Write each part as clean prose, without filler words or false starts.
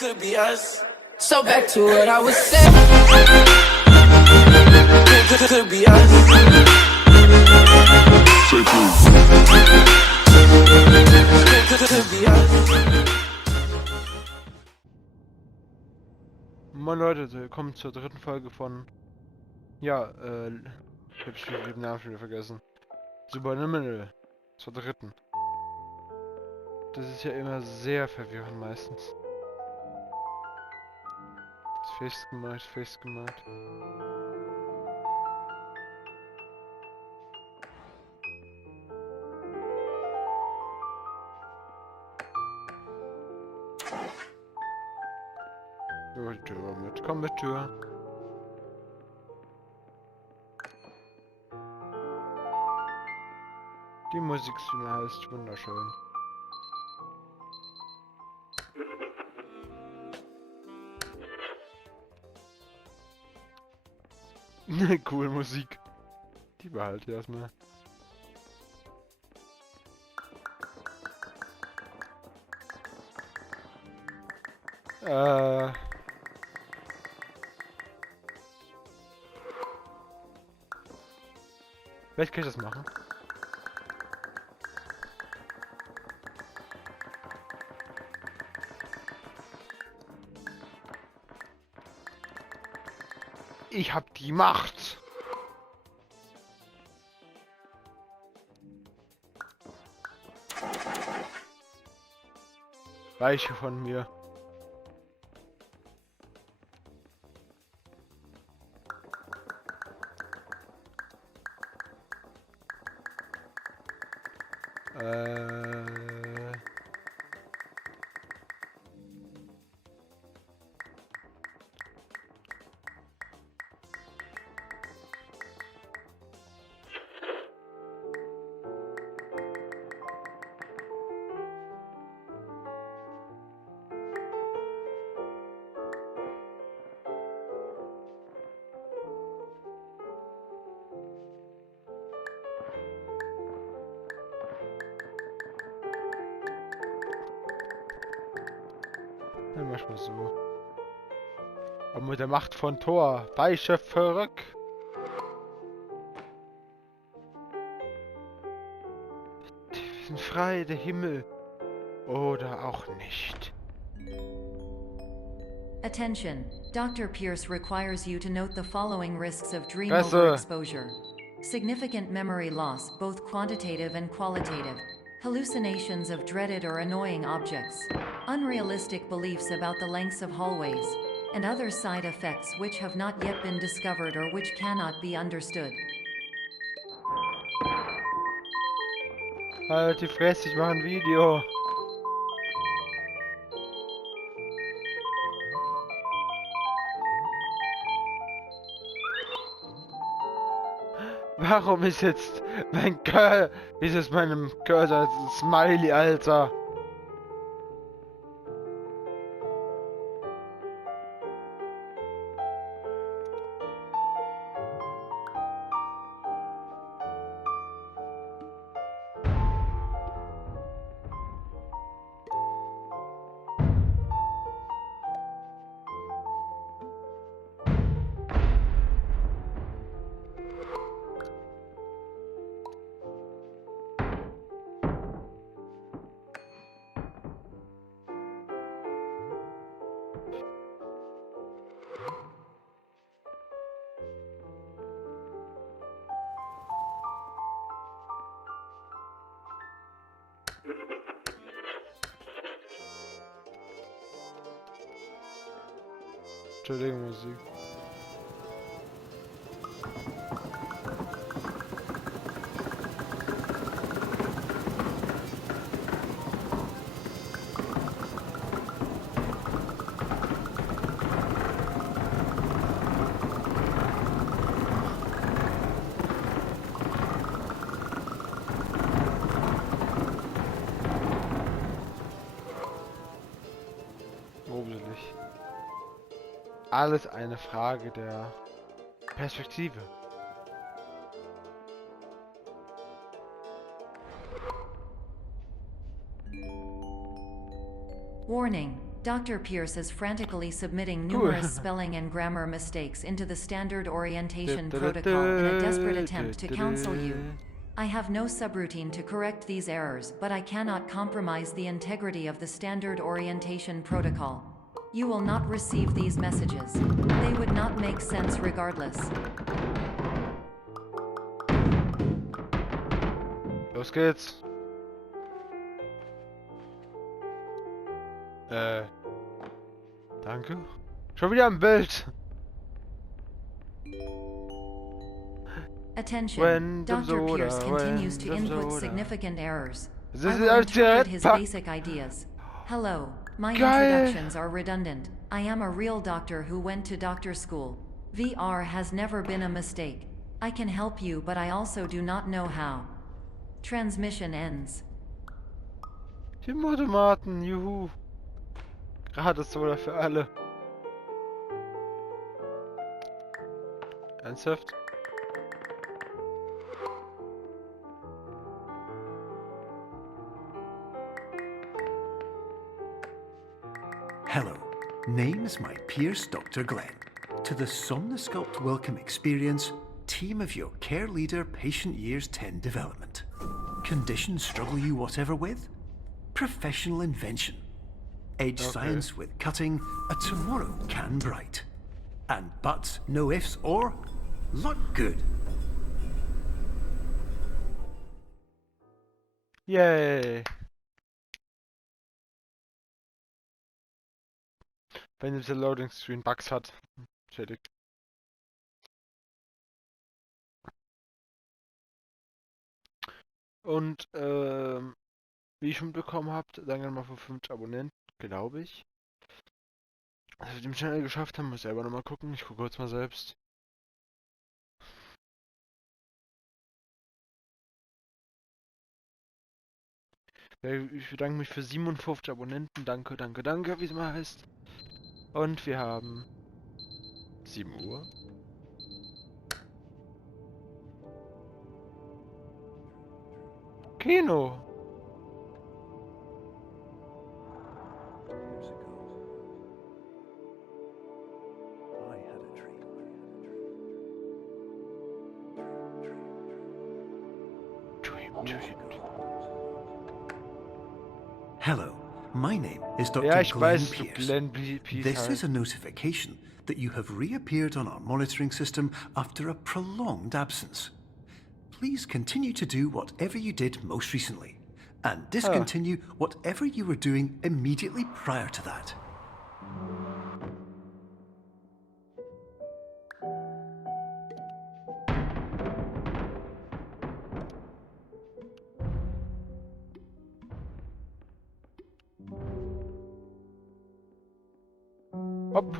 could be us. So back to what I was saying. Could be us. Could be us. Moin Leute, willkommen zur dritten Folge von... Ja, ich hab den Namen schon wieder vergessen. Superliminal. Zur dritten. Das ist ja immer sehr verwirrend meistens. Ist festgemacht. Ja, die Tür war mit. Komm mit Tür. Die Musik, wie man heißt, wunderschön. Coole Musik. Die behalte ich erstmal. Vielleicht kann ich das machen. Ich hab die Macht! Weiche von mir. Ja, manchmal so. Aber mit der Macht von Thor, weiche verrück. Wir sind frei, der Himmel. Oder auch nicht. Attention. Dr. Pierce requires you to note the following risks of dream Besser. overexposure. Significant memory loss, both quantitative and qualitative. Hallucinations of dreaded or annoying objects. Unrealistic beliefs about the lengths of hallways. And other side effects which have not yet been discovered or which cannot be understood. Halt die Fresse, ich mache ein Video. Warum ist jetzt mein Cursor, ist es meinem Cursor ein Smiley, Alter? Entschuldigung, Musik. Gruselig. Alles eine Frage der Perspektive. Warning. Dr. Pierce is frantically submitting numerous spelling and grammar mistakes into the standard orientation protocol in a desperate attempt to counsel you. I have no subroutine to correct these errors, but I cannot compromise the integrity of the standard orientation protocol. You will not receive these messages. They would not make sense regardless. Los geht's. Danke. Schon wieder im Bild. Attention, Dr. Pierce continues to input significant errors. I will interpret his basic ideas. Hello, my introductions are redundant. I am a real doctor who went to doctor school. VR has never been a mistake. I can help you, but I also do not know how. Transmission ends. Die Automaten, juhu. Gratis oder für alle. Ernsthaft? Hello, name is my Pierce Dr. Glenn. To the Somnosculpt Welcome Experience, team of your care leader patient years 10 development. Conditions struggle you whatever with? Professional invention. Edge science with cutting, a tomorrow can bright. And buts, no ifs, or luck good. Yay! Wenn jetzt der Loading Screen Bugs hat. Schädigt. Und wie ich schon bekommen habt, danke mal für 5 Abonnenten, glaube ich. Dass wir den Channel geschafft haben, muss ich selber nochmal gucken. Ich gucke kurz mal selbst. Ich bedanke mich für 57 Abonnenten. Danke, danke, danke, wie es mal heißt. Und wir haben 7 Uhr. Kino. Hello, my name is Dr. Ja, ich Glenn weiß, du Pierce. Glenn Pierce This is heißt. a notification that you have reappeared on our monitoring system after a prolonged absence. Please continue to do whatever you did most recently, and discontinue whatever you were doing immediately prior to that. Hopp.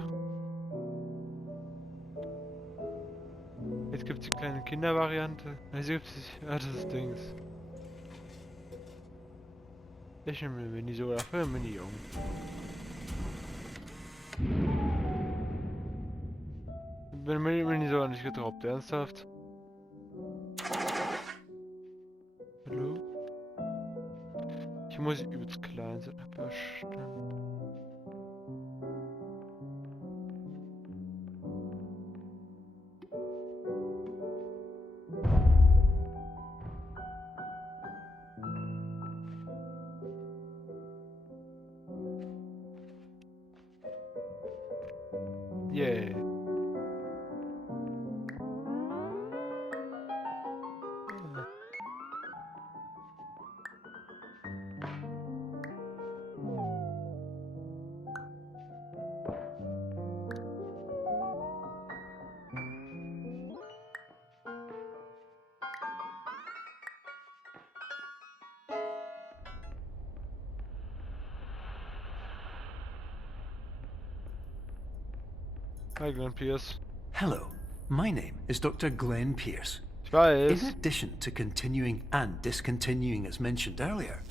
Jetzt gibt's die kleine Kindervariante. Also gibt's die... Ah, das ist Dings. Ich nehme mir Mini so dafür Mini Jung. Bin Mini so nicht gedroppt, ernsthaft? Hallo? Hier muss ich übelst klein sein, aber stimmt. Yeah. Hi, Glenn Pierce. Hello, my name is Dr. Glenn Pierce. Ich weiß. In addition to continuing and discontinuing as mentioned earlier,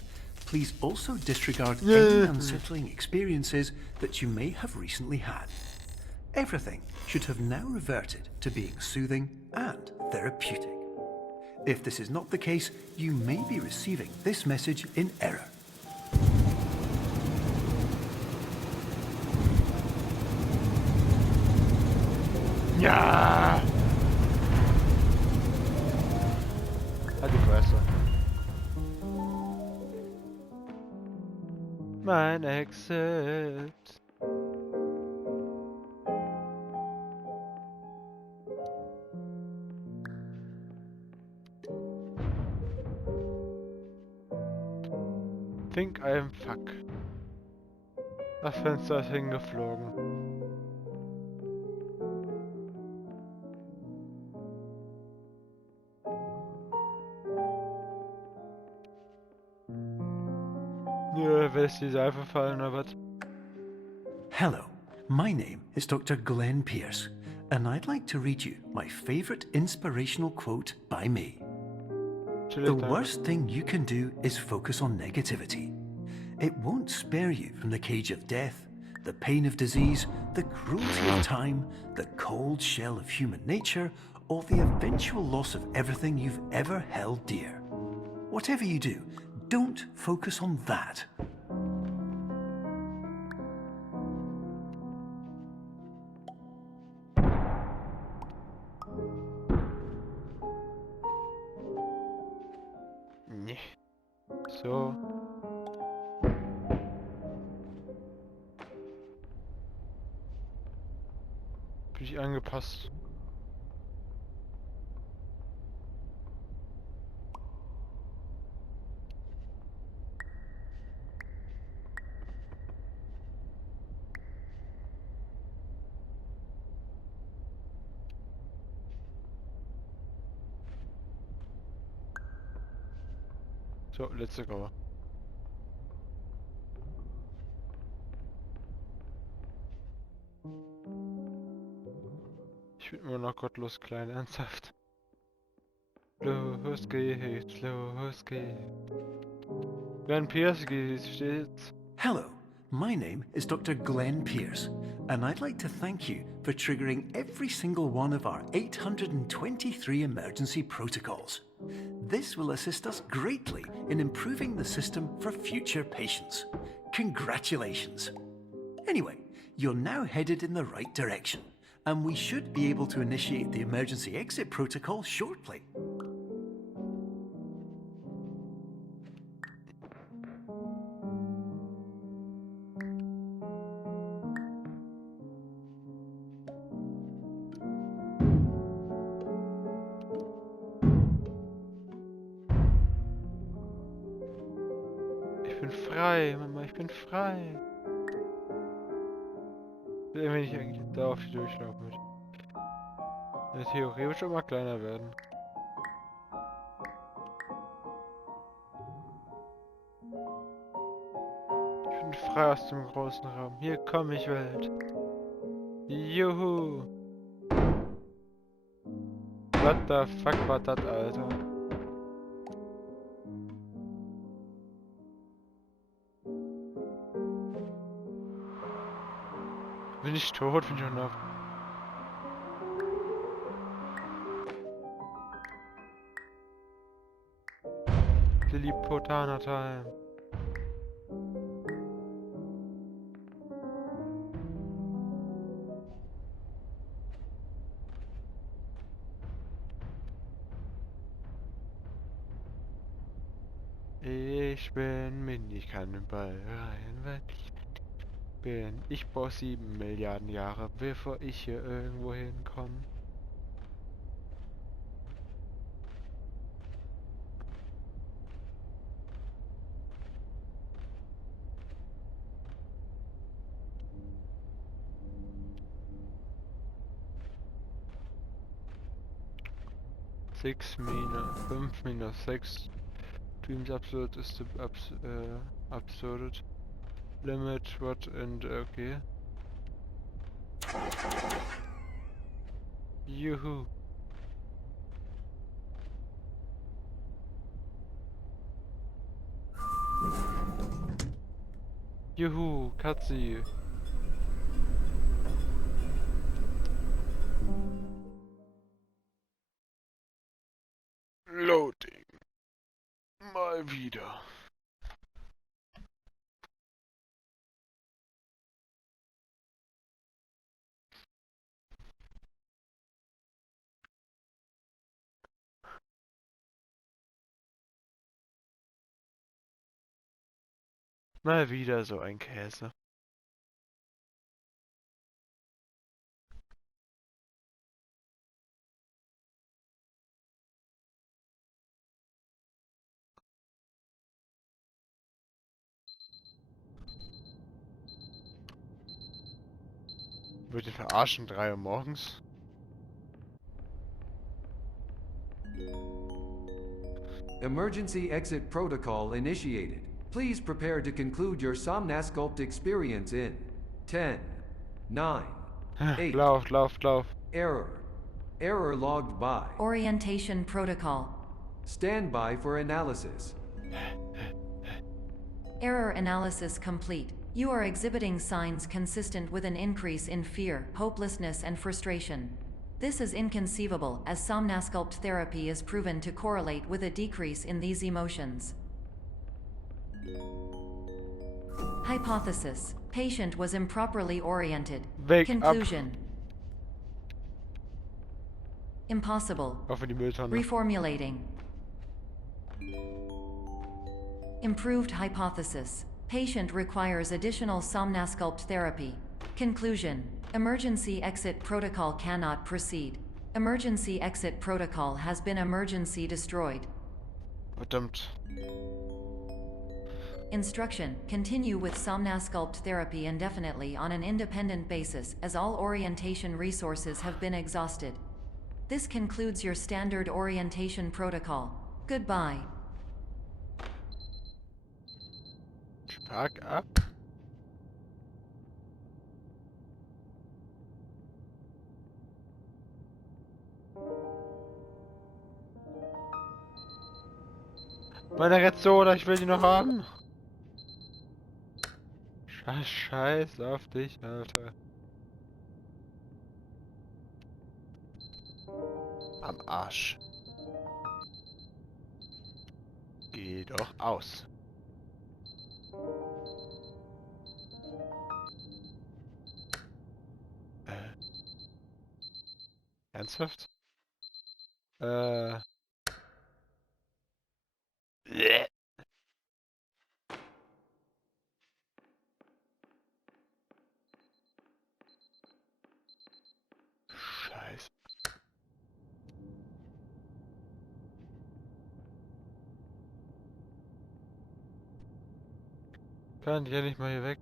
please also disregard any unsettling experiences that you may have recently had. Everything should have now reverted to being soothing and therapeutic. If this is not the case, you may be receiving this message in error. Ja! Halt die Fresse. Mein Exit. Think I'm fuck. Das Fenster ist hingeflogen. Ja, wer ist die Seife fallen oder was? Hello, my name is Dr. Glenn Pierce, and I'd like to read you my favorite inspirational quote by me. The Chillig, danke. worst thing you can do is focus on negativity. It won't spare you from the cage of death, the pain of disease, the cruelty of time, the cold shell of human nature, or the eventual loss of everything you've ever held dear. Whatever you do, don't focus on that. Nee. So. Bin ich angepasst. So, let's go. Ich bin immer noch gottlos klein, ernsthaft. Los geht's, los geht's. Glenn Pierce steht's. Hello, my name is Dr. Glenn Pierce, and I'd like to thank you for triggering every single one of our 823 emergency protocols. This will assist us greatly in improving the system for future patients. Congratulations! Anyway, you're now headed in the right direction, and we should be able to initiate the emergency exit protocol shortly. Ich bin frei, Mama, ich bin frei. Wenn ich eigentlich da auf die durchlaufen würde. In der Theorie wird schon mal kleiner werden. Ich bin frei aus dem großen Raum. Hier komme ich, Welt. Juhu. What the fuck war das, Alter? Bin ich tot? Bin ich schon auf. Lilliputana Time. Ich bin Min, ich kann den Ball rein, weil ich bin. Ich brauche 7 Milliarden Jahre, bevor ich hier irgendwo hinkomme. Minus 5 minus 6 Dreams absurd ist absurd. Limit what and okay. Juhu. Juhu, Katzi. Loading. Mal wieder. Mal wieder so ein Käse. Wird ihr verarschen, 3 Uhr morgens? Emergency exit protocol initiated. Please prepare to conclude your Somnasculpt experience in 10, 9, 8. Lauf. Error. Error logged by. Orientation protocol. Stand by for analysis. Error analysis complete. You are exhibiting signs consistent with an increase in fear, hopelessness, and frustration. This is inconceivable, as Somnasculpt therapy is proven to correlate with a decrease in these emotions. Hypothesis. Patient was improperly oriented. Wake up. Conclusion. Impossible. Auf in die Mülltonne. Reformulating. Improved hypothesis. Patient requires additional Somnasculpt therapy. Conclusion. Emergency exit protocol cannot proceed. Emergency exit protocol has been emergency destroyed. Verdammt. Instruction. Continue with Somnasculpt therapy indefinitely on an independent basis, as all orientation resources have been exhausted. This concludes your standard orientation protocol. Goodbye. Fuck ab. Meine Rezona, ich will die noch haben. Scheiß auf dich, Alter. Am Arsch. Geh doch aus. Ernsthaft? Scheiße. Kann ich ja nicht mal hier weg.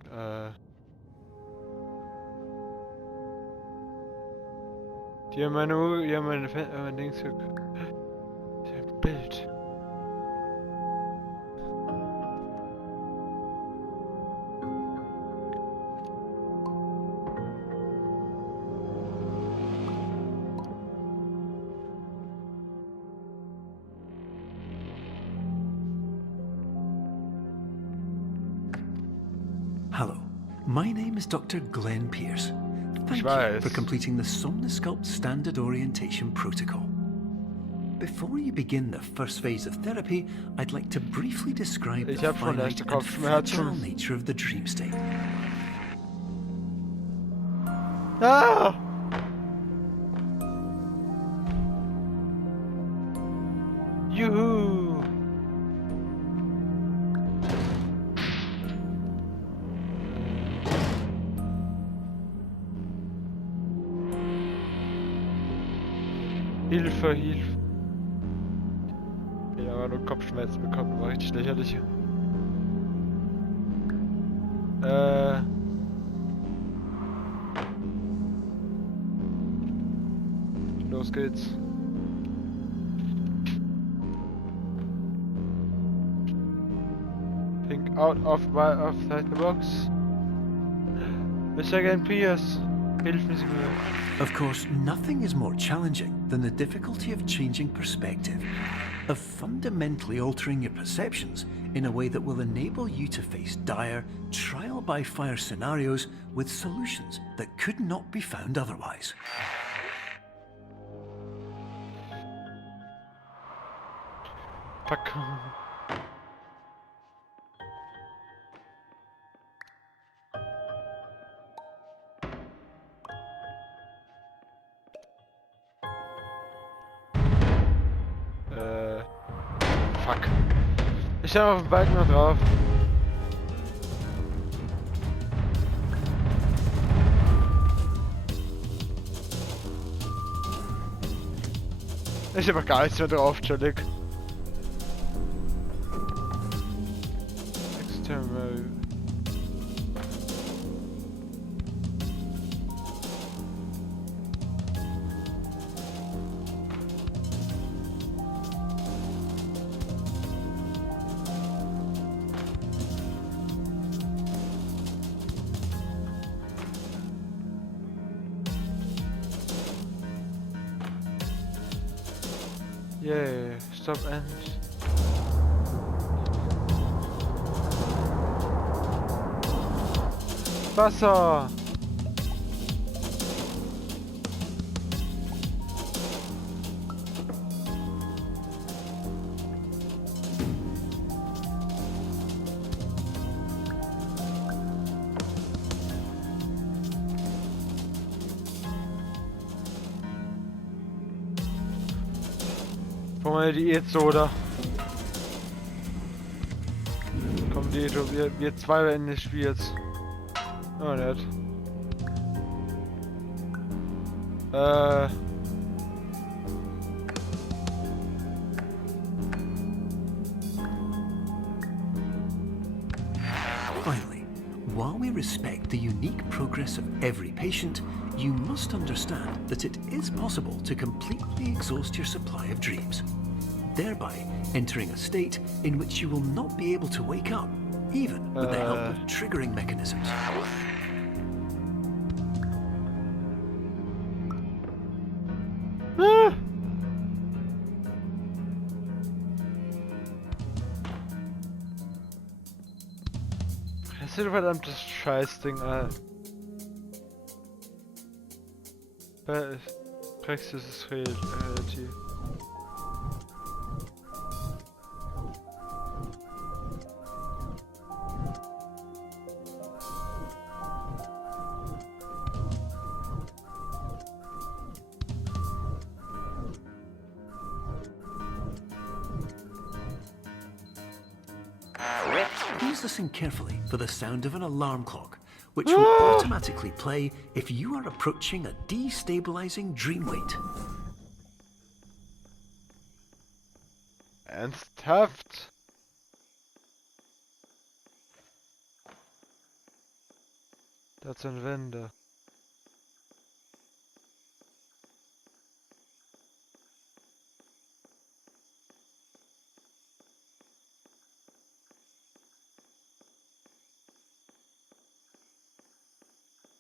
Die haben meine Uhr, die haben mein Dings hier. Ein Bild. Hello, my name is Dr. Glenn Pierce. Thank you for completing the Somnasculpt Standard Orientation Protocol. Before you begin the first phase of therapy, I'd like to briefly describe the finite and fragile nature of the dream state. Ah! Juhu! Hilfe. Ja, aber nur Kopfschmerzen bekommen, war richtig lächerlich. Los geht's. Think out of outside the box. Mr. Glenn Pierce, helfen Sie mir. Of course, nothing is more challenging than the difficulty of changing perspective, of fundamentally altering your perceptions in a way that will enable you to face dire, trial-by-fire scenarios with solutions that could not be found otherwise. Fuck. Fuck. Ich stand auf dem Balken noch drauf. Ich habe gar nichts mehr drauf, chillig. External. Yay, stop and... Wasser! Vor meiner Diät-Soda. Komm, Diät, wir zwei beenden das Spiel jetzt. Oh, nett. Finally, while we respect the unique progress of every patient, you must understand that it is possible to completely exhaust your supply of dreams, thereby entering a state in which you will not be able to wake up, even with the help of triggering mechanisms. Das ist ein verdammtes Scheißding, Alter. Praxis ist relativ. Please listen carefully for the sound of an alarm clock, which will automatically play if you are approaching a destabilizing dream weight. Ernsthaft? Das sind Wände.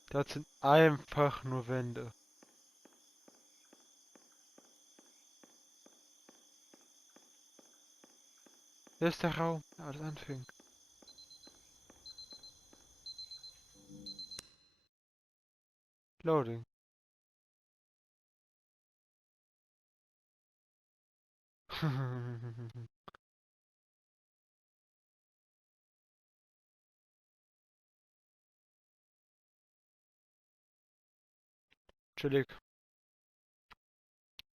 Das sind einfach nur Wände. Hier ist der Raum, der alles anfing. Loading. Chillig.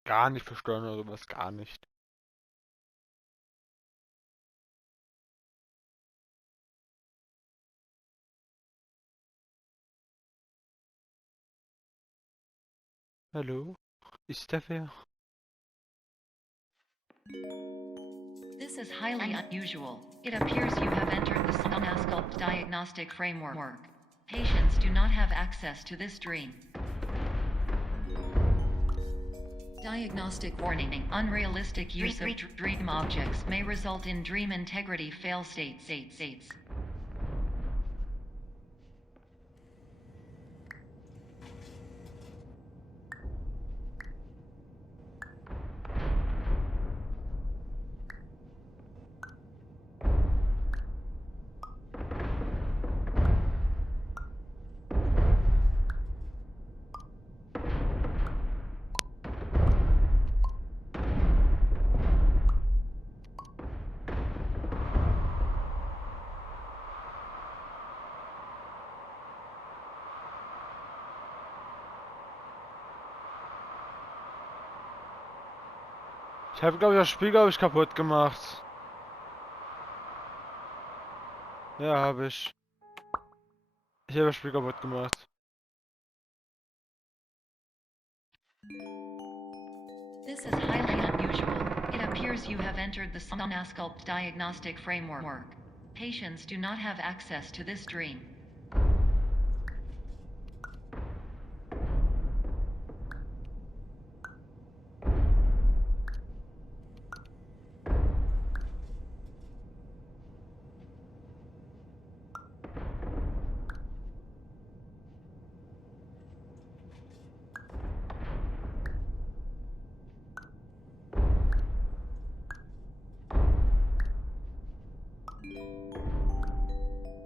Gar nicht verstören oder sowas, gar nicht. Hallo? Ist der wer? This is highly unusual. It appears you have entered the Somnasculpt diagnostic framework. Patients do not have access to this dream. Diagnostic warning. Unrealistic use of dream objects may result in dream integrity fail states. Ich habe, glaube ich, das Spiel, kaputt gemacht. Ja, habe ich. Ich habe das Spiel kaputt gemacht. This is highly appears you have entered the Somnasculpt diagnostic framework. Patients do not have access to this dream.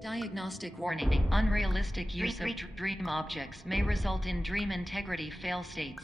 Diagnostic warning. Unrealistic use of dream objects may result in dream integrity fail states.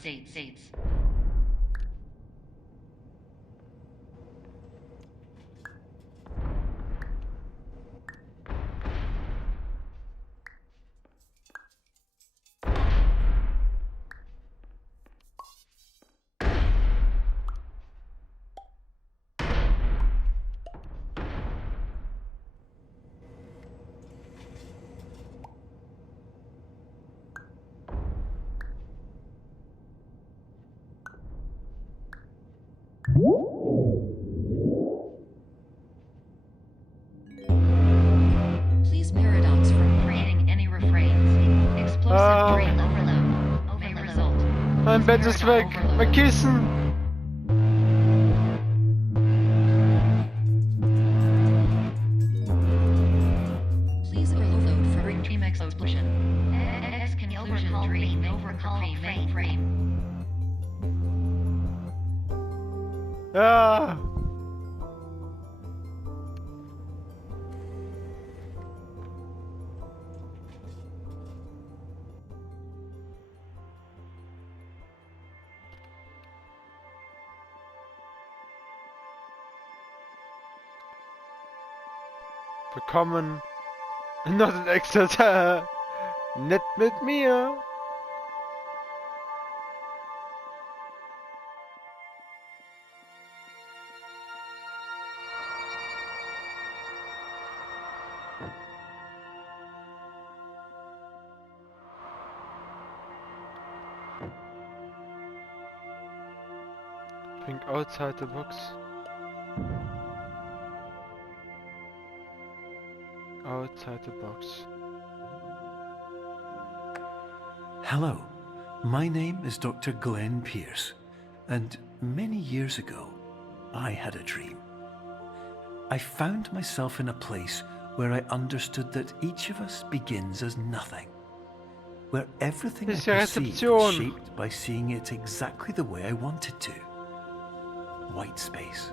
Please paradox from creating any refrains. Explosive dream overload may result. Mein Bett ist weg. Mein Kissen. Please overload for dream explosion. Exclusion dream frame. Ja. Willkommen. Not an extra. Nett mit mir. Think outside the box. Outside the box. Hello, my name is Dr. Glenn Pierce, and many years ago, I had a dream. I found myself in a place where I understood that each of us begins as nothing, where everything I Das ist ja perceived was Rezeption. shaped by seeing it exactly the way I wanted to. White space.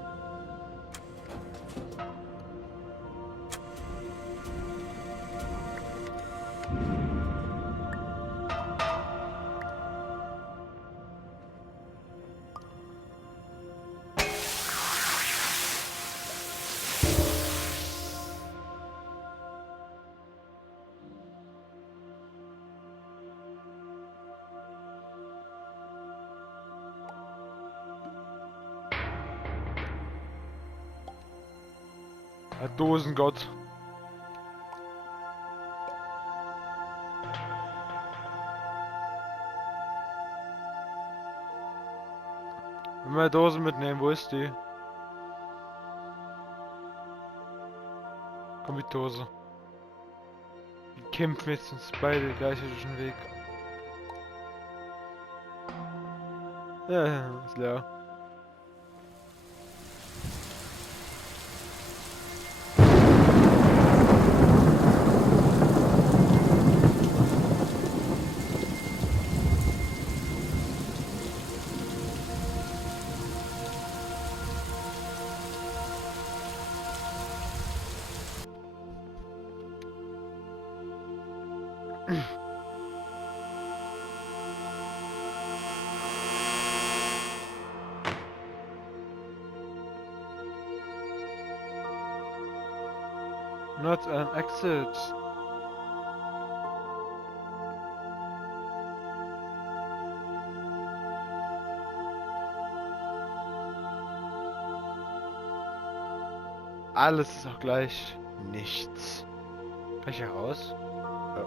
Der Dosengott. Wenn wir Dosen mitnehmen, wo ist die? Komm, die Dose. Wir kämpfen jetzt uns beide gleich durch den Weg. Ja, ist leer. Not an exit. Alles ist auch gleich. Nichts. Kann ich hier raus? Ja.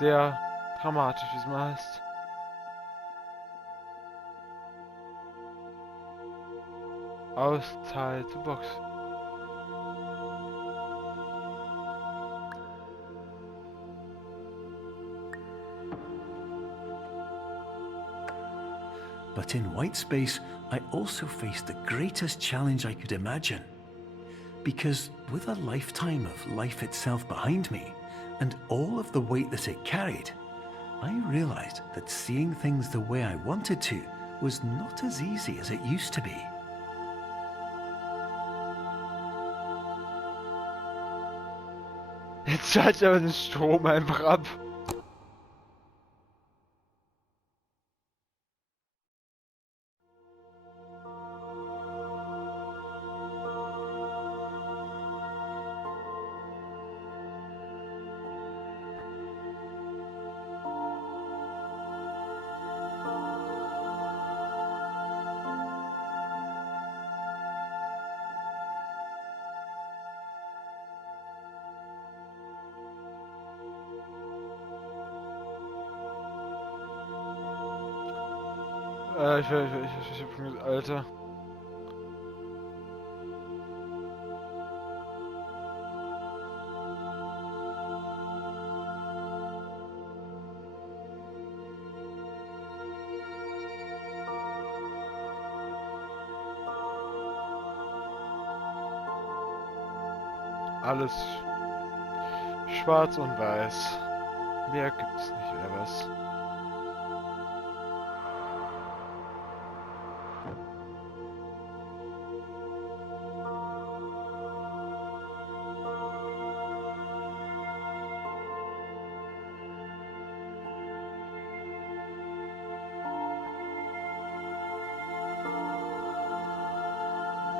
sehr dramatisch, wie es mal heißt. Auszeit zu Box. But in white space, I also faced the greatest challenge I could imagine. Because with a lifetime of life itself behind me, and all of the weight that it carried, I realized that seeing things the way I wanted to was not as easy as it used to be. Jetzt schaltet aber den Strom einfach ab. Ich hab schon gesagt, Alter. Alles schwarz und weiß. Mehr gibt's nicht, oder was?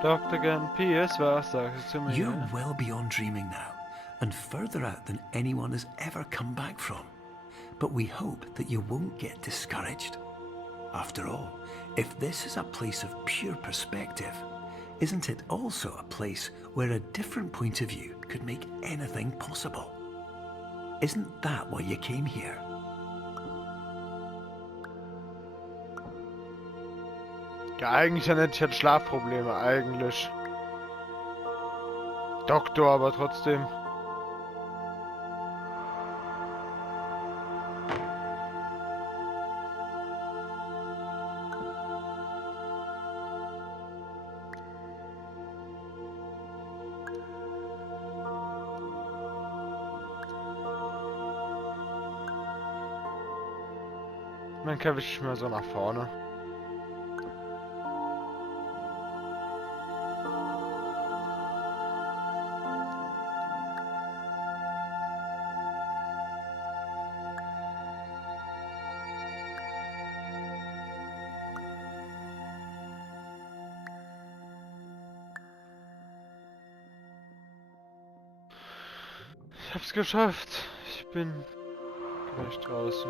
Dr. Gun Ps4, sagst du mir. You're well beyond dreaming now, and further out than anyone has ever come back from. But we hope that you won't get discouraged. After all, if this is a place of pure perspective, isn't it also a place where a different point of view could make anything possible? Isn't that why you came here? Ja, eigentlich ja nicht, ich hatte Schlafprobleme, eigentlich. Doktor, aber trotzdem. Man kann wirklich mal so nach vorne. Ich hab's geschafft. Ich bin gleich draußen.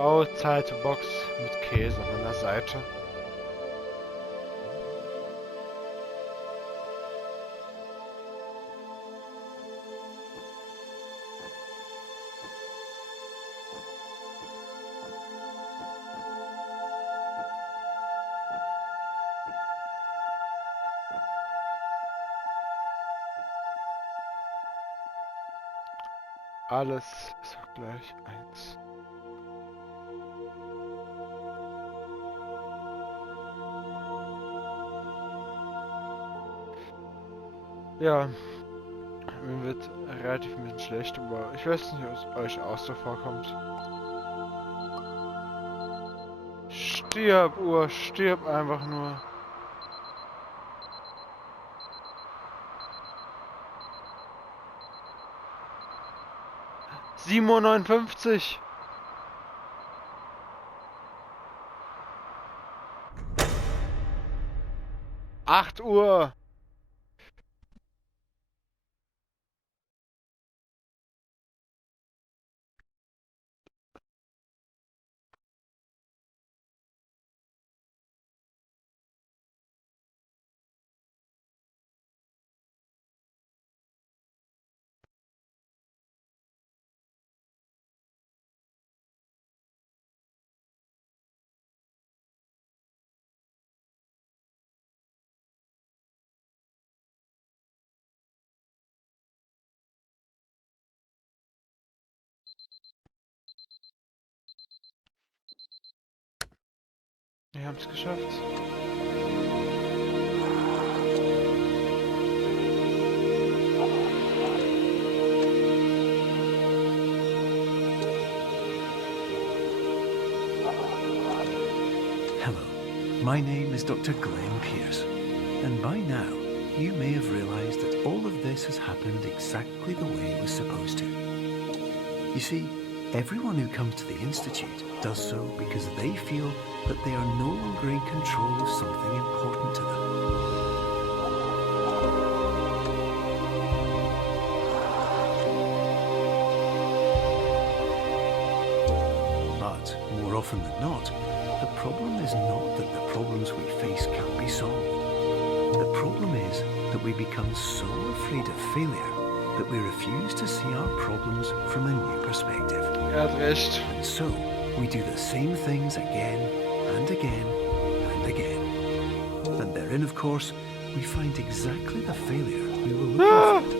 Outside-Box mit Käse an der Seite. Alles ist auch gleich eins. Ja, mir wird relativ ein bisschen schlecht, aber ich weiß nicht, ob es euch auch so vorkommt. Stirb, Uhr, stirb einfach nur. $7,59. 8 Uhr. Wir haben es geschafft. Hello, my name is Dr. Glenn Pierce, and by now you may have realized that all of this has happened exactly the way it was supposed to. You see, everyone who comes to the Institute does so because they feel that they are no longer in control of something important to them. But more often than not, the problem is not that the problems we face can't be solved. The problem is that we become so afraid of failure that we refuse to see our problems from a new perspective. Hat recht. And so, we do the same things again and again and again. And therein, of course, we find exactly the failure we were looking for.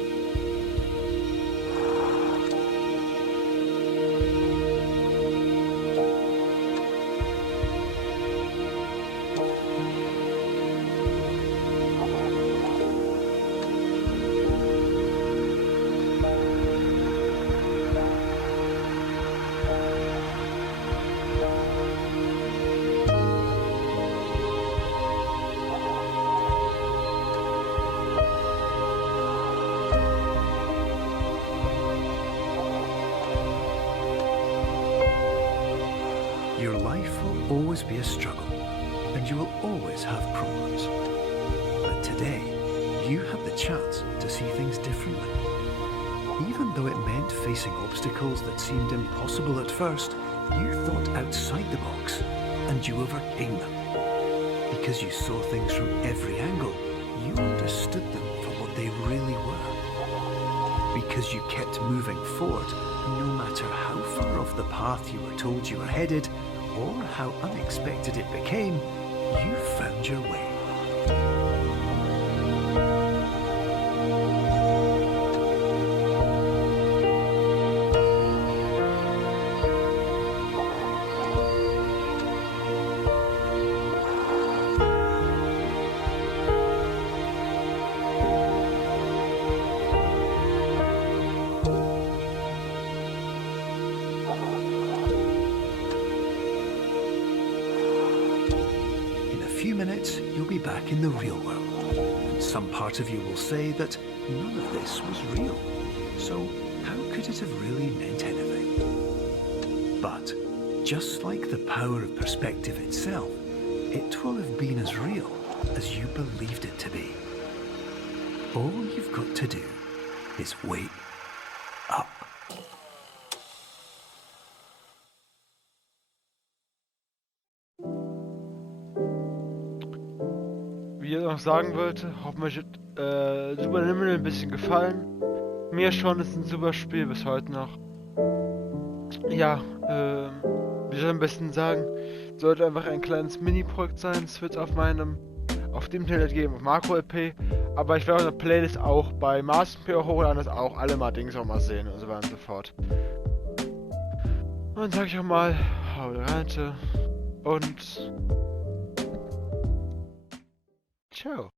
Your life will always be a struggle, and you will always have problems. But today, you have the chance to see things differently. Even though it meant facing obstacles that seemed impossible at first, you thought outside the box, and you overcame them. Because you saw things from every angle, you understood them for what they really were. Because you kept moving forward, no matter how far off the path you were told you were headed, or how unexpected it became, you found your way. Minutes, you'll be back in the real world. And some part of you will say that none of this was real. So how could it have really meant anything? But just like the power of perspective itself, it will have been as real as you believed it to be. All you've got to do is wait. sagen wollte, hoffe euch Superliminal ein bisschen gefallen. Mir schon, ist ein super Spiel bis heute noch. Ja, wie soll ich am besten sagen, sollte einfach ein kleines Mini-Projekt sein. Es wird auf dem Internet geben, auf Marco LP. Aber ich werde eine Playlist auch bei Ps4 hochladen, das auch alle mal Dings auch mal sehen und so weiter und so fort. Und dann sag ich auch mal, haut rein und ciao.